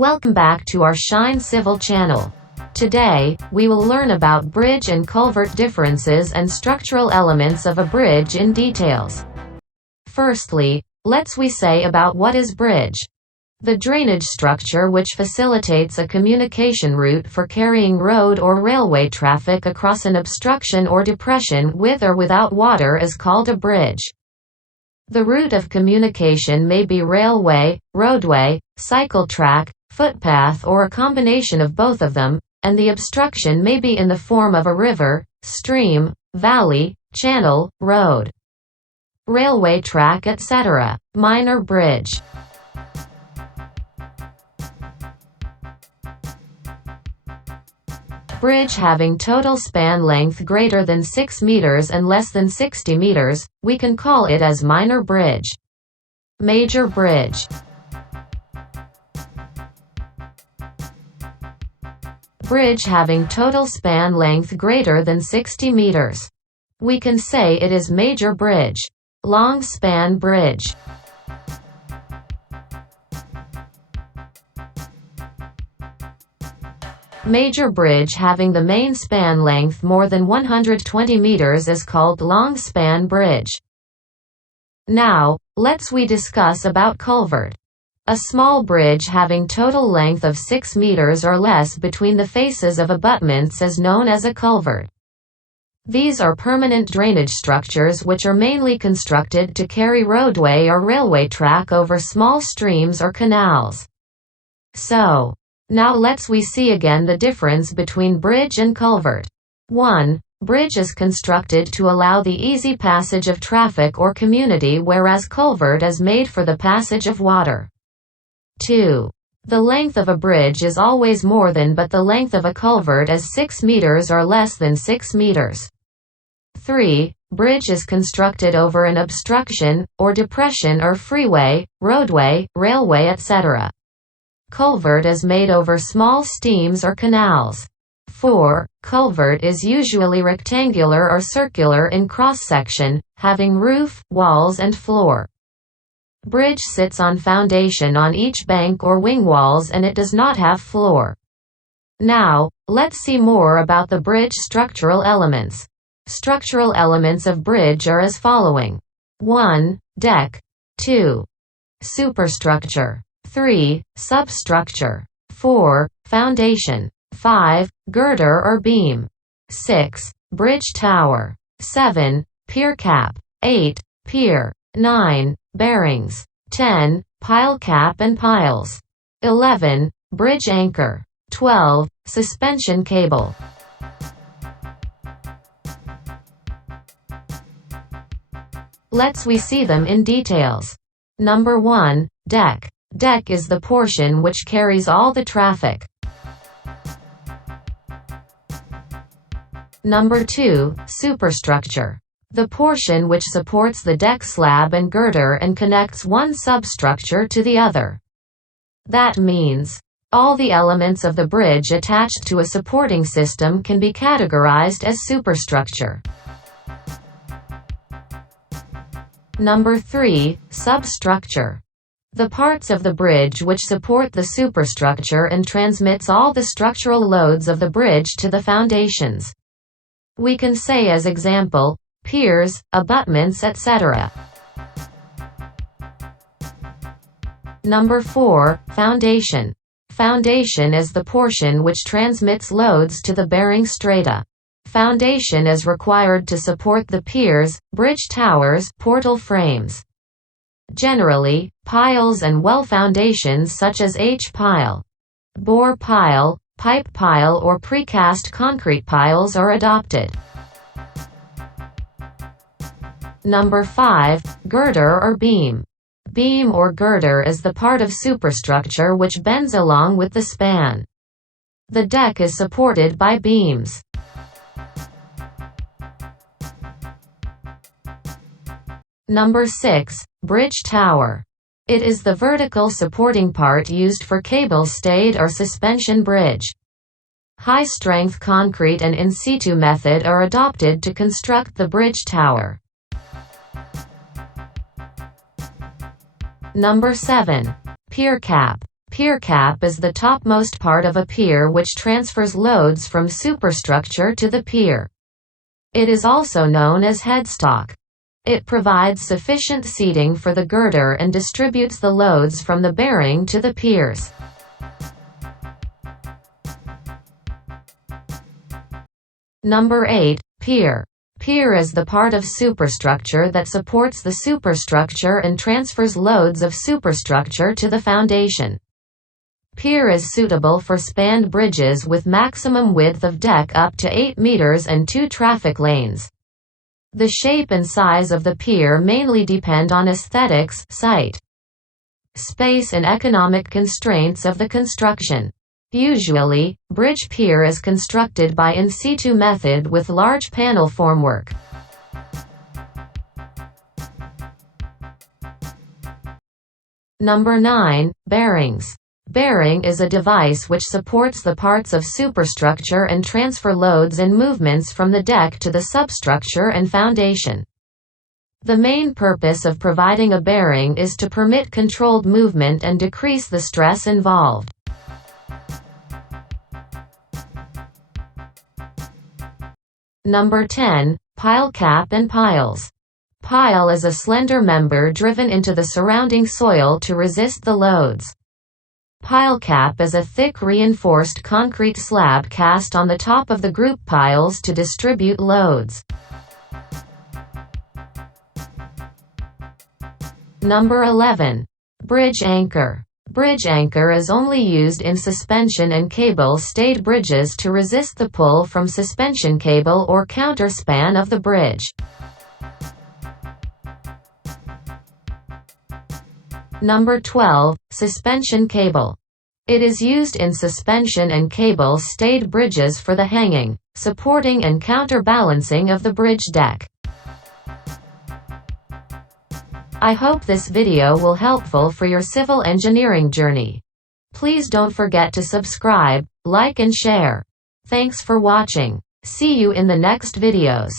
Welcome back to our Shine Civil channel. Today, we will learn about bridge and culvert differences and structural elements of a bridge in details. Firstly, let's say about what is bridge. The drainage structure which facilitates a communication route for carrying road or railway traffic across an obstruction or depression with or without water is called a bridge. The route of communication may be railway, roadway, cycle track, footpath or a combination of both of them, and the obstruction may be in the form of a river, stream, valley, channel, road, railway track, etc. Minor bridge. Bridge having total span length greater than 6 meters and less than 60 meters, we can call it as minor bridge. Major bridge. Bridge having total span length greater than 60 meters. We can say it is major bridge. Long span bridge. Major bridge having the main span length more than 120 meters is called long span bridge. Now, let's discuss about culvert. A small bridge having total length of 6 meters or less between the faces of abutments is known as a culvert. These are permanent drainage structures which are mainly constructed to carry roadway or railway track over small streams or canals. So, now let's see again the difference between bridge and culvert. 1. Bridge is constructed to allow the easy passage of traffic or community, whereas culvert is made for the passage of water. 2. The length of a bridge is always more than but the length of a culvert is 6 meters or less than 6 meters. 3. Bridge is constructed over an obstruction, or depression or freeway, roadway, railway, etc. Culvert is made over small streams or canals. 4. Culvert is usually rectangular or circular in cross-section, having roof, walls and floor. Bridge sits on foundation on each bank or wing walls and it does not have floor. Now, let's see more about the bridge structural elements. Structural elements of bridge are as following. 1. Deck. 2. Superstructure. 3. Substructure. 4. Foundation. 5. Girder or beam. 6. Bridge tower. 7. Pier cap. 8. Pier. 9. Bearings. 10. Pile cap and piles. 11. Bridge anchor. 12. Suspension cable. Let's see them in details. Number 1. Deck. Deck is the portion which carries all the traffic. Number 2. Superstructure. The portion which supports the deck slab and girder and connects one substructure to the other. That means, all the elements of the bridge attached to a supporting system can be categorized as superstructure. Number 3. Substructure. The parts of the bridge which support the superstructure and transmits all the structural loads of the bridge to the foundations. We can say as example, piers, abutments, etc. Number 4. Foundation. Foundation is the portion which transmits loads to the bearing strata. Foundation is required to support the piers, bridge towers, portal frames. Generally, piles and well foundations such as H-pile, bore pile, pipe pile or precast concrete piles are adopted. Number 5. Girder or beam. Beam or girder is the part of superstructure which bends along with the span. The deck is supported by beams. Number 6. Bridge tower. It is the vertical supporting part used for cable-stayed or suspension bridge. High-strength concrete and in situ method are adopted to construct the bridge tower. Number 7. Pier cap. Pier cap is the topmost part of a pier which transfers loads from superstructure to the pier. It is also known as headstock. It provides sufficient seating for the girder and distributes the loads from the bearing to the piers. Number 8. Pier. Pier is the part of superstructure that supports the superstructure and transfers loads of superstructure to the foundation. Pier is suitable for spanned bridges with maximum width of deck up to 8 meters and 2 traffic lanes. The shape and size of the pier mainly depend on aesthetics, site, space and economic constraints of the construction. Usually, bridge pier is constructed by in situ method with large panel formwork. Number 9. Bearings. Bearing is a device which supports the parts of superstructure and transfer loads and movements from the deck to the substructure and foundation. The main purpose of providing a bearing is to permit controlled movement and decrease the stress involved. Number 10. Pile cap and piles. Pile is a slender member driven into the surrounding soil to resist the loads. Pile cap is a thick reinforced concrete slab cast on the top of the group piles to distribute loads. Number 11. Bridge anchor. Bridge anchor is only used in suspension and cable-stayed bridges to resist the pull from suspension cable or counterspan of the bridge. Number 12. Suspension cable. It is used in suspension and cable-stayed bridges for the hanging, supporting and counterbalancing of the bridge deck. I hope this video will helpful for your civil engineering journey. Please don't forget to subscribe, like and share. Thanks for watching. See you in the next videos.